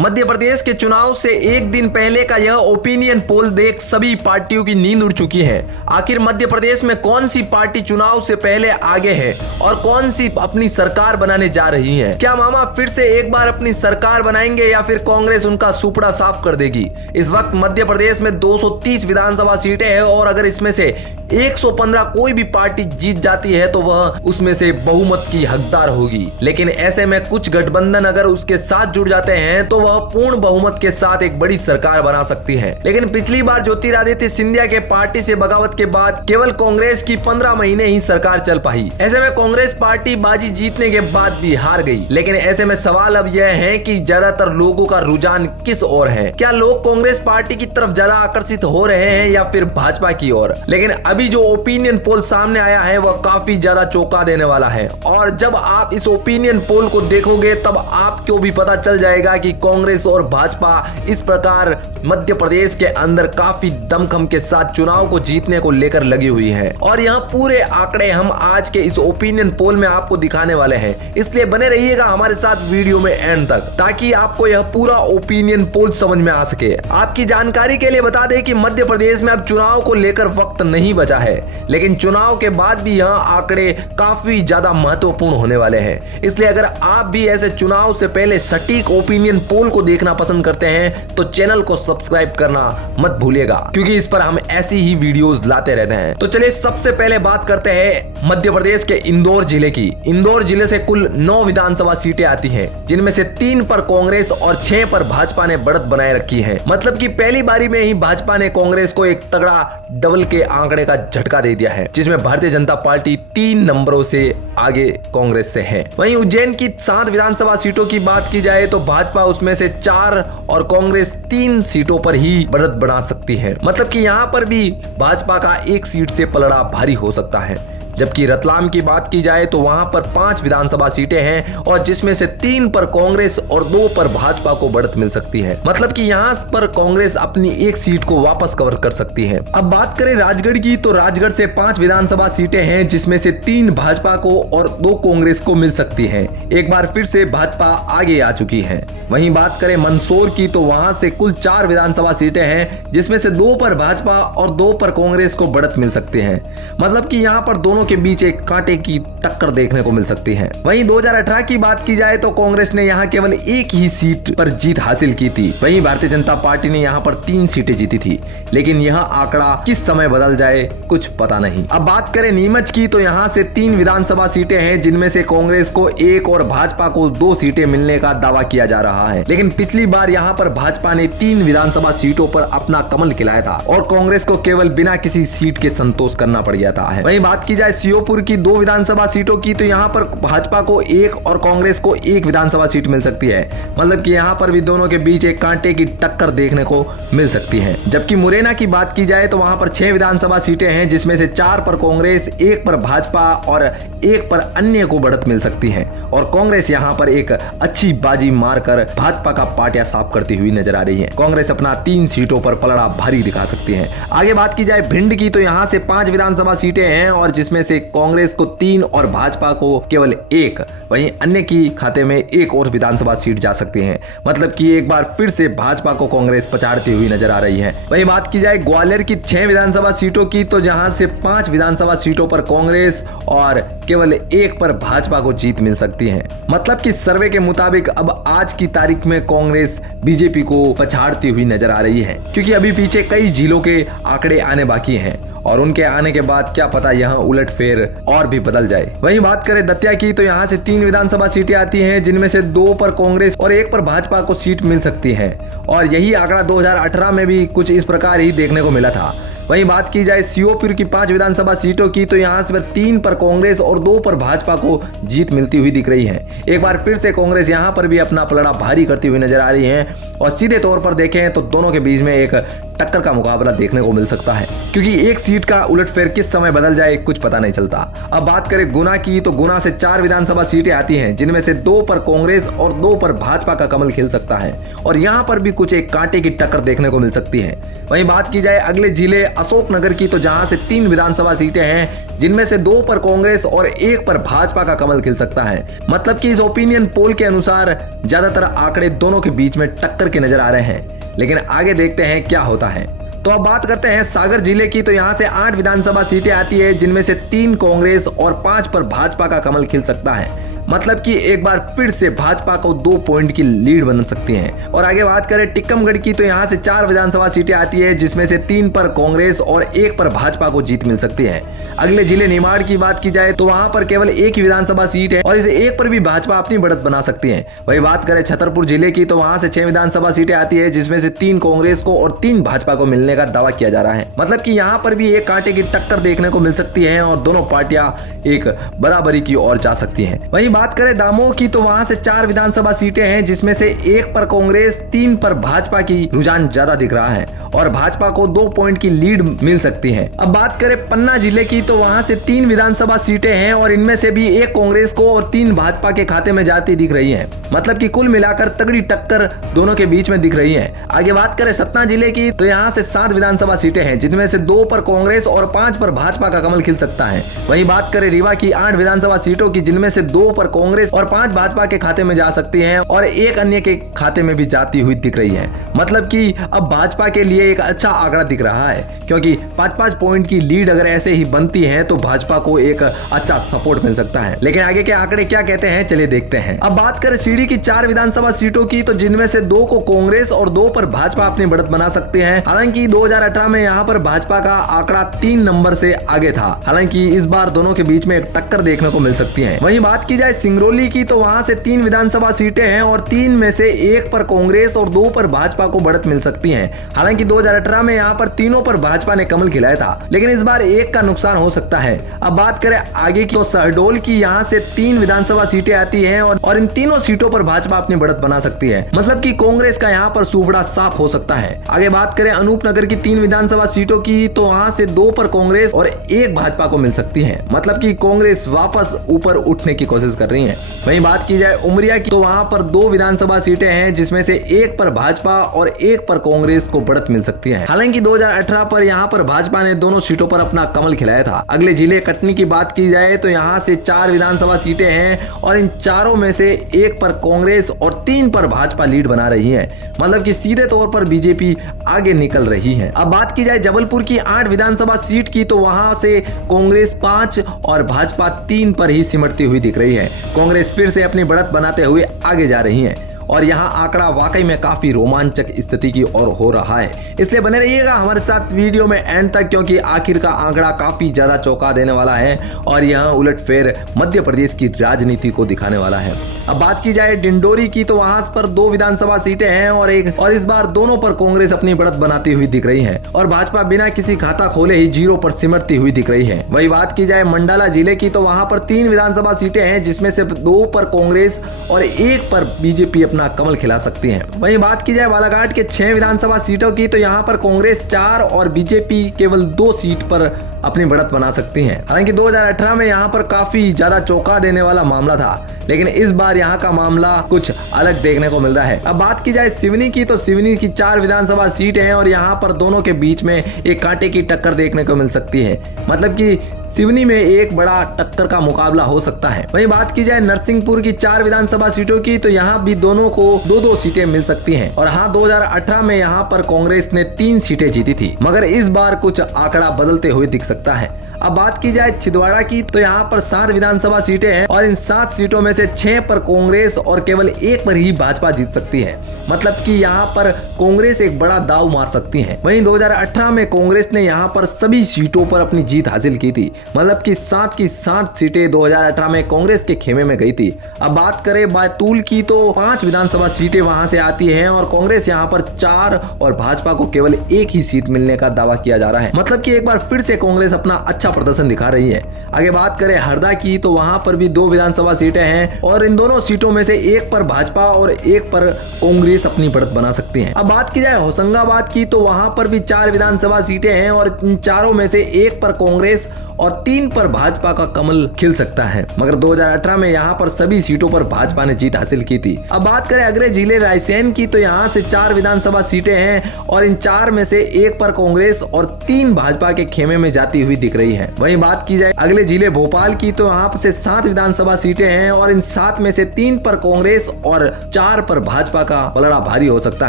मध्य प्रदेश के चुनाव से एक दिन पहले का यह ओपिनियन पोल देख सभी पार्टियों की नींद उड़ चुकी है। आखिर मध्य प्रदेश में कौन सी पार्टी चुनाव से पहले आगे है और कौन सी अपनी सरकार बनाने जा रही है? क्या मामा फिर से एक बार अपनी सरकार बनाएंगे या फिर कांग्रेस उनका सुपड़ा साफ कर देगी? इस वक्त मध्य प्रदेश में 230 विधानसभा सीटें हैं और अगर इसमें से 115 कोई भी पार्टी जीत जाती है तो वह उसमें से बहुमत की हकदार होगी। लेकिन ऐसे में कुछ गठबंधन अगर उसके साथ जुड़ जाते हैं तो वह पूर्ण बहुमत के साथ एक बड़ी सरकार बना सकती है। लेकिन पिछली बार ज्योतिरादित्य सिंधिया के पार्टी से बगावत के बाद केवल कांग्रेस की 15 महीने ही सरकार चल पाई। ऐसे में कांग्रेस पार्टी बाजी जीतने के बाद भी हार गई। लेकिन ऐसे में सवाल अब यह है कि ज्यादातर लोगों का रुझान किस ओर है? क्या लोग कांग्रेस पार्टी की तरफ ज्यादा आकर्षित हो रहे हैं या फिर भाजपा की ओर? लेकिन अभी जो ओपिनियन पोल सामने आया है वह काफी ज्यादा चौंका देने वाला है और जब आप इस ओपिनियन पोल को देखोगे तब आपको भी पता चल जाएगा कि कांग्रेस और भाजपा इस प्रकार मध्य प्रदेश के अंदर काफी दमखम के साथ चुनाव को जीतने को लेकर लगी हुई है। और यहाँ पूरे आंकड़े हम आज के इस ओपिनियन पोल में आपको दिखाने वाले हैं, इसलिए बने रहिएगा हमारे साथ वीडियो में एंड तक ताकि आपको यह पूरा ओपिनियन पोल समझ में आ सके। आपकी जानकारी के लिए बता दें कि मध्य प्रदेश में अब चुनाव को लेकर वक्त नहीं बचा है, लेकिन चुनाव के बाद भी यहाँ आंकड़े काफी ज्यादा महत्वपूर्ण होने वाले हैं। इसलिए अगर आप भी ऐसे चुनाव से पहले सटीक ओपिनियन पोल को देखना पसंद करते हैं तो चैनल को सब्सक्राइब करना मत भूलिएगा, क्योंकि इस पर हम ऐसी ही वीडियोस लाते रहते हैं। तो चलिए सबसे पहले बात करते हैं मध्य प्रदेश के इंदौर जिले की। इंदौर जिले से कुल 9 विधानसभा सीटें आती हैं, जिनमें से 3 पर कांग्रेस और 6 पर भाजपा ने बढ़त बनाए रखी है। मतलब कि पहली बारी में ही भाजपा ने कांग्रेस को एक तगड़ा डबल के आंकड़े का झटका दे दिया है, जिसमें भारतीय जनता पार्टी 3 नंबरों से आगे कांग्रेस से है। वहीं उज्जैन की 7 विधानसभा सीटों की बात की जाए तो भाजपा उसमें से 4 और कांग्रेस 3 सीटों पर ही बढ़त बना सकती है। मतलब कि यहाँ पर भी भाजपा का 1 सीट से पलड़ा भारी हो सकता है। जबकि रतलाम की बात की जाए तो वहां पर 5 विधानसभा सीटें हैं और जिसमें से 3 पर कांग्रेस और 2 पर भाजपा को बढ़त मिल सकती है। मतलब कि यहां पर कांग्रेस अपनी 1 सीट को वापस कवर कर सकती है। अब बात करें राजगढ़ की तो राजगढ़ से 5 विधानसभा सीटें हैं, जिसमें से 3 भाजपा को और 2 कांग्रेस को मिल सकती है। एक बार फिर से भाजपा आगे आ चुकी है। वहीं बात करें मंदसौर की तो वहां से कुल 4 विधानसभा सीटें हैं, जिसमें से 2 पर भाजपा और 2 पर कांग्रेस को बढ़त मिल सकती है। मतलब कि यहाँ पर दोनों के बीच एक कांटे की टक्कर देखने को मिल सकती है। वहीं 2018 की बात की जाए तो कांग्रेस ने यहाँ केवल 1 ही सीट पर जीत हासिल की थी। वहीं भारतीय जनता पार्टी ने यहाँ पर 3 सीटें जीती थी। लेकिन यह आंकड़ा किस समय बदल जाए कुछ पता नहीं। अब बात करें नीमच की तो यहाँ से 3 विधानसभा सीटें हैं, जिनमें से कांग्रेस को 1 और भाजपा को 2 सीटें मिलने का दावा किया जा रहा है। लेकिन पिछली बार यहाँ पर भाजपा ने 3 विधानसभा सीटों पर अपना कमल खिलाया था और कांग्रेस को केवल बिना किसी सीट के संतोष करना पड़ गया था। वहीं बात की जाए श्योपुर की 2 विधानसभा सीटों की तो यहाँ पर भाजपा को 1 और कांग्रेस को 1 विधानसभा सीट मिल सकती है। मतलब कि यहाँ पर भी दोनों के बीच एक कांटे की टक्कर देखने को मिल सकती है। जबकि मुरैना की बात की जाए तो वहां पर 6 विधानसभा सीटें हैं, जिसमें से 4 पर कांग्रेस, 1 पर भाजपा और 1 पर अन्य को बढ़त मिल सकती है। और कांग्रेस यहाँ पर एक अच्छी बाजी मारकर भाजपा का पाटिया साफ करती हुई नजर आ रही है। कांग्रेस अपना 3 सीटों पर पलड़ा भारी दिखा सकती है। आगे बात की जाए भिंड की तो यहाँ से 5 विधानसभा सीटें हैं और जिसमें से कांग्रेस को 3 और भाजपा को केवल 1। वहीं अन्य की खाते में 1 और विधानसभा सीट जा सकती है। मतलब कि एक बार फिर से भाजपा को कांग्रेस पछाड़ती हुई नजर आ रही है। वहीं बात की जाए ग्वालियर की 6 विधानसभा सीटों की तो जहां से 5 विधानसभा सीटों पर कांग्रेस और केवल 1 पर भाजपा को जीत मिल सकती है। मतलब कि सर्वे के मुताबिक अब आज की तारीख में कांग्रेस बीजेपी को पछाड़ती हुई नजर आ रही है, क्योंकि अभी पीछे कई जिलों के आंकड़े आने बाकी हैं और उनके आने के बाद क्या पता यहाँ उलटफेर और भी बदल जाए। वहीं बात करें दतिया की तो यहाँ से 3 विधानसभा सीटें आती हैं, जिनमें से 2 पर कांग्रेस और 1 पर भाजपा को सीट मिल सकती है और यही आंकड़ा 2018 में भी कुछ इस प्रकार ही देखने को मिला था। वहीं बात की जाए श्योपुर की 5 विधानसभा सीटों की तो यहाँ से 3 पर कांग्रेस और 2 पर भाजपा को जीत मिलती हुई दिख रही है। एक बार फिर से कांग्रेस यहाँ पर भी अपना पलड़ा भारी करती हुई नजर आ रही है और सीधे तौर पर देखें तो दोनों के बीच में एक टक्कर का मुकाबला देखने को मिल सकता है, क्योंकि एक सीट का उलटफेर किस समय बदल जाए कुछ पता नहीं चलता। अब बात करें गुना की, तो गुना से 4 विधानसभा सीटें आती हैं, जिनमें से 2 पर कांग्रेस और 2 पर भाजपा का कमल खिल सकता है और यहाँ पर भी कुछ एक कांटे की टक्कर देखने को मिल सकती है। वहीं बात की जाए अगले जिले अशोकनगर की, तो जहां से 3 विधानसभा सीटें हैं, जिनमें से 2 पर कांग्रेस और 1 पर भाजपा का कमल खिल सकता है। मतलब कि इस ओपिनियन पोल के अनुसार ज्यादातर आंकड़े दोनों के बीच में टक्कर के नजर आ रहे हैं, लेकिन आगे देखते हैं क्या होता है। तो अब बात करते हैं सागर जिले की, तो यहाँ से 8 विधानसभा सीटें आती है, जिनमें से 3 कांग्रेस और 5 पर भाजपा का कमल खिल सकता है। मतलब कि एक बार फिर से भाजपा को 2 पॉइंट की लीड बन सकती है। और आगे बात करें टिकमगढ़ की, तो यहाँ से 4 विधानसभा सीटें आती है, जिसमें से 3 पर कांग्रेस और 1 पर भाजपा को जीत मिल सकती है। अगले जिले निमाड़ की बात की जाए, तो वहां पर केवल 1 ही विधानसभा सीट है और इस 1 पर भी भाजपा अपनी बढ़त बना सकती है। वही बात करें छतरपुर जिले की, तो वहां से 6 विधानसभा सीटें आती है, जिसमें से 3 कांग्रेस को और 3 भाजपा को मिलने का दावा किया जा रहा है। मतलब कि यहाँ पर भी एक कांटे की टक्कर देखने को मिल सकती है और दोनों पार्टियां एक बराबरी की ओर जा सकती हैं। वहीं बात करें दामोह की, तो वहां से 4 विधानसभा सीटें हैं, जिसमें से 1 पर कांग्रेस, 3 पर भाजपा की रुझान ज्यादा दिख रहा है और भाजपा को 2 पॉइंट की लीड मिल सकती है। अब बात करें पन्ना जिले की, तो वहां से 3 विधानसभा सीटें हैं और इनमें से भी 1 कांग्रेस को और 3 भाजपा के खाते में जाती दिख रही है। मतलब कि कुल मिलाकर तगड़ी टक्कर दोनों के बीच में दिख रही है। आगे बात करें सतना जिले की, तो यहाँ से 7 विधानसभा सीटें हैं, जिनमें से 2 पर कांग्रेस और 5 पर भाजपा का कमल खिल सकता है। वहीं बात करें रीवा की 8 विधानसभा सीटों की, जिनमें से 2 पर कांग्रेस और 5 भाजपा के खाते में जा सकती हैं और 1 अन्य के खाते में भी जाती हुई दिख रही है। मतलब कि अब भाजपा के लिए एक अच्छा आंकड़ा दिख रहा है, क्योंकि 5-5 पॉइंट की लीड अगर ऐसे ही बनती है तो भाजपा को एक अच्छा सपोर्ट मिल सकता है। लेकिन आगे के आंकड़े क्या कहते हैं, चलिए देखते हैं। अब बात करें सीडी की 4 विधानसभा सीटों की, तो जिनमें से 2 को कांग्रेस और 2 पर भाजपा अपनी बढ़त बना सकते हैं। हालांकि 2018 में यहाँ पर भाजपा का आंकड़ा 3 नंबर से आगे था। हालांकि इस बार दोनों के बीच में एक टक्कर देखने को मिल सकती है। वहीं बात की जाए सिंगरौली की, तो वहां से 3 विधानसभा सीटें हैं और 3 में से 1 पर कांग्रेस और 2 पर भाजपा को बढ़त मिल सकती है। हालांकि 2018 में यहाँ पर तीनों पर भाजपा ने कमल खिलाया था, लेकिन इस बार 1 का नुकसान हो सकता है। अब बात करें आगे की, तो शहडोल की यहाँ से 3 विधानसभा सीटें आती हैं और इन तीनों सीटों पर भाजपा अपनी बढ़त बना सकती है। मतलब कि कांग्रेस का यहाँ पर सुफड़ा साफ हो सकता है। आगे बात करें अनूपनगर की 3 विधानसभा सीटों की, तो वहां से 2 पर कांग्रेस और 1 भाजपा को मिल सकती है। मतलब कि कांग्रेस वापस ऊपर उठने की कोशिश कर रही है। वहीं बात की जाए उमरिया की, तो वहां पर 2 विधानसभा सीटें हैं, जिसमें से 1 पर भाजपा और 1 पर कांग्रेस को बढ़त मिल सकती है। हालांकि 2018 पर यहाँ पर भाजपा ने दोनों सीटों पर अपना कमल खिलाया था। अगले जिले कटनी की बात की जाए, तो यहाँ से 4 विधानसभा सीटें हैं और इन चारों में से 1 पर कांग्रेस और 3 पर भाजपा लीड बना रही है। मतलब कि सीधे तौर पर बीजेपी आगे निकल रही है। अब बात की जाए जबलपुर की 8 विधानसभा सीट की, तो वहां से कांग्रेस 5 और भाजपा 3 पर ही सिमटती हुई दिख रही है। कांग्रेस फिर से अपनी बढ़त बनाते हुए आगे जा रही है और यहाँ आंकड़ा वाकई में काफी रोमांचक स्थिति की ओर हो रहा है। इसलिए बने रहिएगा हमारे साथ वीडियो में एंड तक, क्योंकि आखिर का आंकड़ा काफी ज्यादा चौंका देने वाला है और यह उलटफेर मध्य प्रदेश की राजनीति को दिखाने वाला है। अब बात की जाए डिंडोरी की, तो वहां पर 2 विधानसभा सीटें हैं और इस बार दोनों पर कांग्रेस अपनी बढ़त बनाती हुई दिख रही है और भाजपा बिना किसी खाता खोले ही 0 पर सिमटती हुई दिख रही है। वही बात की जाए मंडाला जिले की, तो वहां पर 3 विधानसभा सीटें हैं, जिसमें से 2 पर कांग्रेस और 1 पर बीजेपी अपना कमल खिला सकती है। वहीं बात की जाए बालाघाट के 6 विधानसभा सीटों की, तो यहाँ पर कांग्रेस 4 और बीजेपी केवल 2 सीट पर अपनी बढ़त बना सकती हैं। हालांकि 2018 में यहाँ पर काफी ज्यादा चौंका देने वाला मामला था, लेकिन इस बार यहाँ का मामला कुछ अलग देखने को मिल रहा है। अब बात की जाए सिवनी की, तो सिवनी की 4 विधानसभा सीट हैं और यहाँ पर दोनों के बीच में एक कांटे की टक्कर देखने को मिल सकती है। मतलब कि सिवनी में एक बड़ा टक्कर का मुकाबला हो सकता है। वहीं बात की जाए नरसिंहपुर की 4 विधानसभा सीटों की, तो यहाँ भी दोनों को 2-2 सीटें मिल सकती हैं। और हाँ, 2018 में यहाँ पर कांग्रेस ने 3 सीटें जीती थी, मगर इस बार कुछ आंकड़ा बदलते हुए दिख सकता है। अब बात की जाए छिंदवाड़ा की, तो यहाँ पर 7 विधानसभा सीटें हैं और इन 7 सीटों में से 6 पर कांग्रेस और केवल 1 पर ही भाजपा जीत सकती है। मतलब कि यहाँ पर कांग्रेस एक बड़ा दाव मार सकती है। वहीं 2018 में कांग्रेस ने यहाँ पर सभी सीटों पर अपनी जीत हासिल की थी। मतलब कि 7 की 7 सीटें 2018 में कांग्रेस के खेमे में गई थी। अब बात करें बैतूल की, तो 5 विधानसभा सीटें वहां से आती हैं और कांग्रेस यहाँ पर 4 और भाजपा को केवल 1 ही सीट मिलने का दावा किया जा रहा है। मतलब कि एक बार फिर से कांग्रेस अपना अच्छा अच्छा प्रदर्शन दिखा रही है। आगे बात करें हरदा की तो वहां पर भी 2 विधानसभा सीटें हैं और इन दोनों सीटों में से एक पर भाजपा और एक पर कांग्रेस अपनी बढ़त बना सकती है। अब बात की जाए होशंगाबाद की तो वहां पर भी 4 विधानसभा सीटें हैं और इन चारों में से एक पर कांग्रेस और 3 पर भाजपा का कमल खिल सकता है, मगर 2018 में यहाँ पर सभी सीटों पर भाजपा ने जीत हासिल की थी। अब बात करें अगले जिले रायसेन की तो यहाँ से 4 विधानसभा सीटें हैं और इन 4 में से एक पर कांग्रेस और 3 भाजपा के खेमे में जाती हुई दिख रही है। वहीं बात की जाए अगले जिले भोपाल की तो यहाँ से 7 विधानसभा सीटें हैं और इन 7 में से 3 पर कांग्रेस और 4 पर भाजपा का पलड़ा भारी हो सकता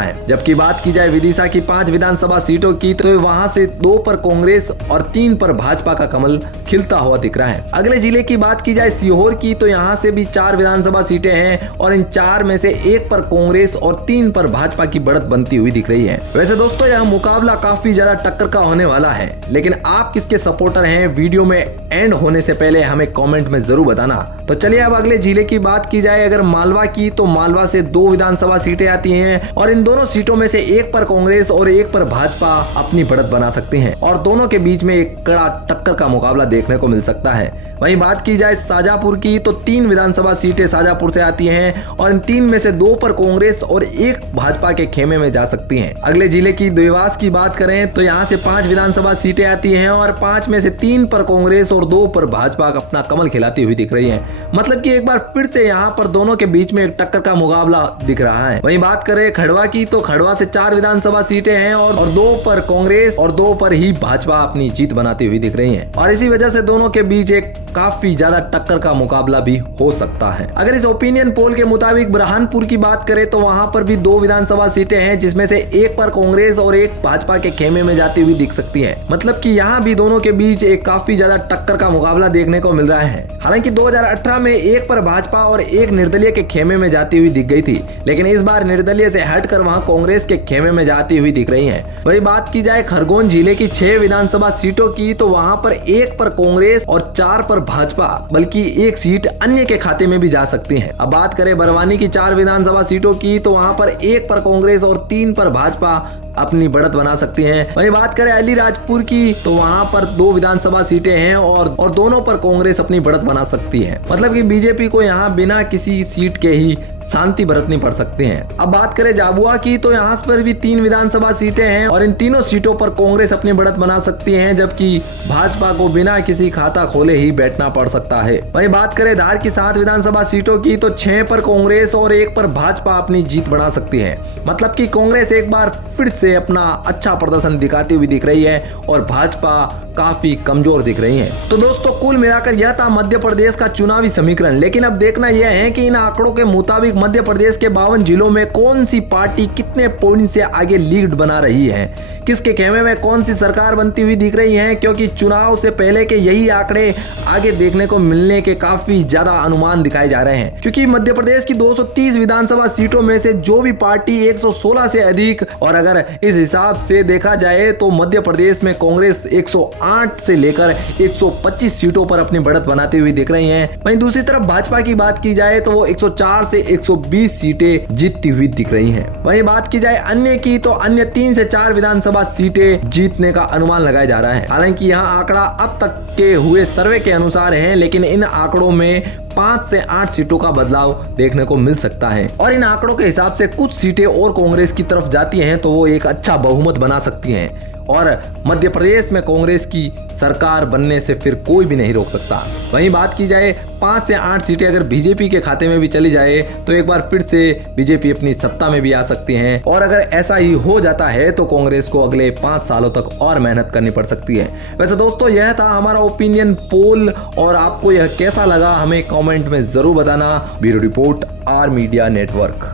है। जबकि बात की जाए विदिशा की 5 विधानसभा सीटों की तो वहां से 2 पर कांग्रेस और 3 पर भाजपा का कमल खिलता हुआ दिख रहा है। अगले जिले की बात की जाए सीहोर की तो यहाँ से भी 4 विधानसभा सीटें हैं और इन 4 में से एक पर कांग्रेस और 3 पर भाजपा की बढ़त बनती हुई दिख रही है। वैसे दोस्तों यह मुकाबला काफी ज्यादा टक्कर का होने वाला है, लेकिन आप किसके सपोर्टर हैं वीडियो में एंड होने से पहले हमें कमेंट में जरूर बताना। तो चलिए अब अगले जिले की बात की जाए अगर मालवा की तो मालवा से 2 विधानसभा सीटें आती हैं और इन दोनों सीटों में से एक पर कांग्रेस और एक पर भाजपा अपनी बढ़त बना सकती हैं और दोनों के बीच में एक कड़ा टक्कर का मुकाबला देखने को मिल सकता है। वहीं बात की जाए शाजापुर की तो 3 विधानसभा सीटें शाजापुर से आती हैं और इन 3 में से 2 पर कांग्रेस और 1 भाजपा के खेमे में जा सकती हैं। अगले जिले की देवास की बात करें तो यहाँ से 5 विधानसभा सीटें आती हैं और 5 में से 3 पर कांग्रेस और 2 पर भाजपा अपना कमल खिलाती हुई दिख रही है। मतलब कि एक बार फिर से यहाँ पर दोनों के बीच में एक टक्कर का मुकाबला दिख रहा है। वहीं बात करें खड़वा की तो खड़वा से 4 विधानसभा सीटें हैं और 2 पर कांग्रेस और 2 पर ही भाजपा अपनी जीत बनाती हुई दिख रही है और इसी वजह से दोनों के बीच एक काफी ज्यादा टक्कर का मुकाबला भी हो सकता है। अगर इस ओपिनियन पोल के मुताबिक बुरहानपुर की बात करें तो वहां पर भी 2 विधानसभा सीटें हैं जिसमें से एक पर कांग्रेस और एक भाजपा के खेमे में जाती हुई दिख सकती है। मतलब कि यहाँ भी दोनों के बीच एक काफी ज्यादा टक्कर का मुकाबला देखने को मिल रहा है। हालांकि 2018 में एक पर भाजपा और एक निर्दलीय के खेमे में जाती हुई दिख गई थी, लेकिन इस बार निर्दलीय से हटकर वहां कांग्रेस के खेमे में जाती हुई दिख रही है। वही बात की जाए खरगोन जिले की 6 विधानसभा सीटों की तो वहां पर एक पर कांग्रेस और 4 पर भाजपा, बल्कि एक सीट अन्य के खाते में भी जा सकती है। अब बात करें बरवानी की 4 विधानसभा सीटों की तो वहां पर एक पर कांग्रेस और 3 पर भाजपा अपनी बढ़त बना सकती हैं। वहीं बात करें अलीराजपुर की तो वहां पर 2 विधानसभा सीटें हैं और दोनों पर कांग्रेस अपनी बढ़त बना सकती है। मतलब कि बीजेपी को यहां बिना किसी सीट के ही शांति बरतनी पड़ सकती है। अब बात करें झाबुआ की तो यहाँ पर भी 3 विधानसभा सीटें हैं और इन तीनों सीटों पर कांग्रेस अपनी बढ़त बना सकती है, जबकि भाजपा को बिना किसी खाता खोले ही बैठना पड़ सकता है। वहीं बात करें धार की 7 विधानसभा सीटों की तो 6 पर कांग्रेस और 1 पर भाजपा अपनी जीत बना सकती है। मतलब कि कांग्रेस एक बार फिर से अपना अच्छा प्रदर्शन दिखाती हुई दिख रही है और भाजपा काफी कमजोर दिख रही है। तो दोस्तों कुल मिलाकर यह था मध्य प्रदेश का चुनावी समीकरण, लेकिन अब देखना यह है कि इन आंकड़ों के मुताबिक मध्य प्रदेश के 52 जिलों में कौन सी पार्टी कितने पॉइंट से आगे लीड बना रही है, किसके खेमे में कौन सी सरकार बनती हुई दिख रही है, क्योंकि चुनाव से पहले के यही आंकड़े आगे देखने को मिलने के काफी ज्यादा अनुमान दिखाए जा रहे हैं। क्योंकि मध्य प्रदेश की 230 विधानसभा सीटों में से जो भी पार्टी 116 से अधिक, और अगर इस हिसाब से देखा जाए तो मध्य प्रदेश में कांग्रेस 108 से लेकर 125 सीटों पर अपनी बढ़त बनाती हुई दिख रही है। वहीं दूसरी तरफ भाजपा की बात की जाए तो वो 104 से 120 सीटें जीतती हुई दिख रही हैं। वहीं बात की जाए अन्य की तो अन्य 3 से 4 विधानसभा सीटें जीतने का अनुमान लगाया जा रहा है। हालांकि यहाँ आंकड़ा अब तक के हुए सर्वे के अनुसार है, लेकिन इन आंकड़ों में 5 से 8 सीटों का बदलाव देखने को मिल सकता है और इन आंकड़ों के हिसाब से कुछ सीटें और कांग्रेस की तरफ जाती हैं तो वो एक अच्छा बहुमत बना सकती हैं और मध्य प्रदेश में कांग्रेस की सरकार बनने से फिर कोई भी नहीं रोक सकता। वहीं बात की जाए 5 से 8 सीटें अगर बीजेपी के खाते में भी चली जाए तो एक बार फिर से बीजेपी अपनी सत्ता में भी आ सकती है और अगर ऐसा ही हो जाता है तो कांग्रेस को अगले 5 सालों तक और मेहनत करनी पड़ सकती है। वैसे दोस्तों यह था हमारा ओपिनियन पोल और आपको यह कैसा लगा हमें कमेंट में जरूर बताना। Bureau report R media network.